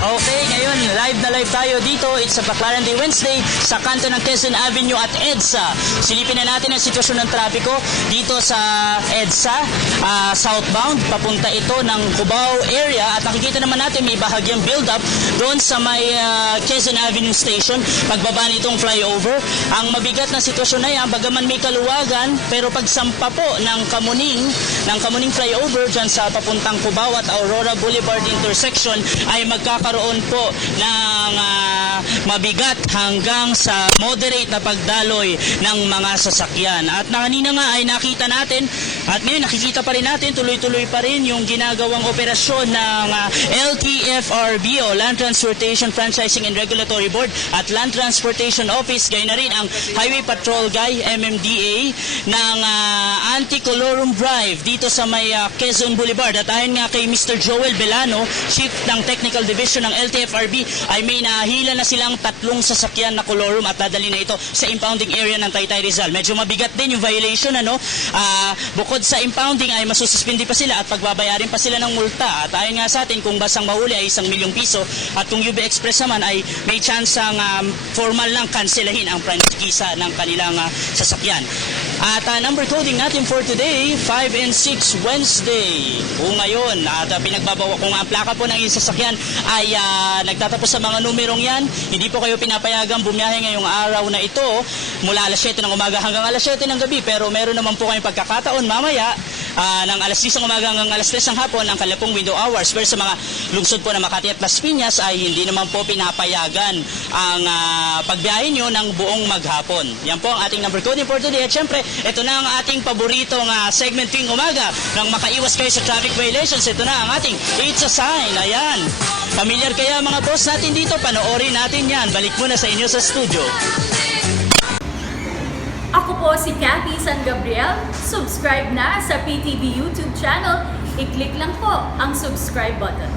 Okay, ngayon live na live tayo dito. It's a Baclaran Day Wednesday sa kanto ng Quezon Avenue at EDSA. Silipin na natin ang sitwasyon ng trapiko dito sa EDSA, southbound. Papunta ito ng Cubao area at nakikita naman natin may bahagyang build-up doon sa may Quezon Avenue Station. Pagbaba nitong flyover, ang mabigat na sitwasyon na yan, bagaman may kaluwagan, pero pagsampa po ng Kamuning flyover dyan sa papuntang Cubao at Aurora Boulevard intersection ay magkakaroon po ng mabigat hanggang sa moderate na pagdaloy ng mga sasakyan. At kanina nga ay nakita natin at ngayon nakikita pa rin natin, tuloy-tuloy pa rin yung ginagawang operasyon ng LTFRB o Land Transportation Franchising and Regulatory Board at Land Transportation Office, gayon na rin ang Highway Patrol Guy MMDA ng Anti-Colorum Drive dito sa may Quezon Boulevard. At ayon nga kay Mr. Joel Belano, Chief ng Technical Division ng LTFRB, ay may nahila na silang 3 sasakyan na colorum at dadali na ito sa impounding area ng Taytay Rizal. Medyo mabigat din yung violation, bukod sa impounding ay masususpindi pa sila at pagbabayarin pa sila ng multa. At ayon nga sa atin, kung basang mahuli ay 1 milyong piso at kung UB Express naman ay may chance ang formal lang kanselahin ang prangkisa ng kanilang sasakyan. At number coding natin for today, 5 and 6 Wednesday. O ngayon, at pinagbabawa kung ang plaka po ng inyong sasakyan ay nagtatapos sa mga numerong yan, hindi po kayo pinapayagang bumiyahe ngayong araw na ito mula alas 7 ng umaga hanggang alas 7 ng gabi. Pero meron naman po kayong pagkakataon mamaya ng alas 10 ng umaga hanggang alas 3 ng hapon ang kalapong window hours. Pero sa mga lungsod po na Makati at Las Piñas ay hindi naman po pinapayagan ang pagbiyahe nyo ng buong maghapon. Yan po ang ating number coding for today. At syempre, ito na ang ating paboritong segment tuwing umaga. Nang makaiwas kayo sa traffic violations, ito na ang ating It's a Sign. Ayan. Familiar kaya mga boss natin dito? Panoorin natin yan. Balik muna sa inyo sa studio. Ako po si Cathy San Gabriel. Subscribe na sa PTV YouTube channel. I-click lang po ang subscribe button.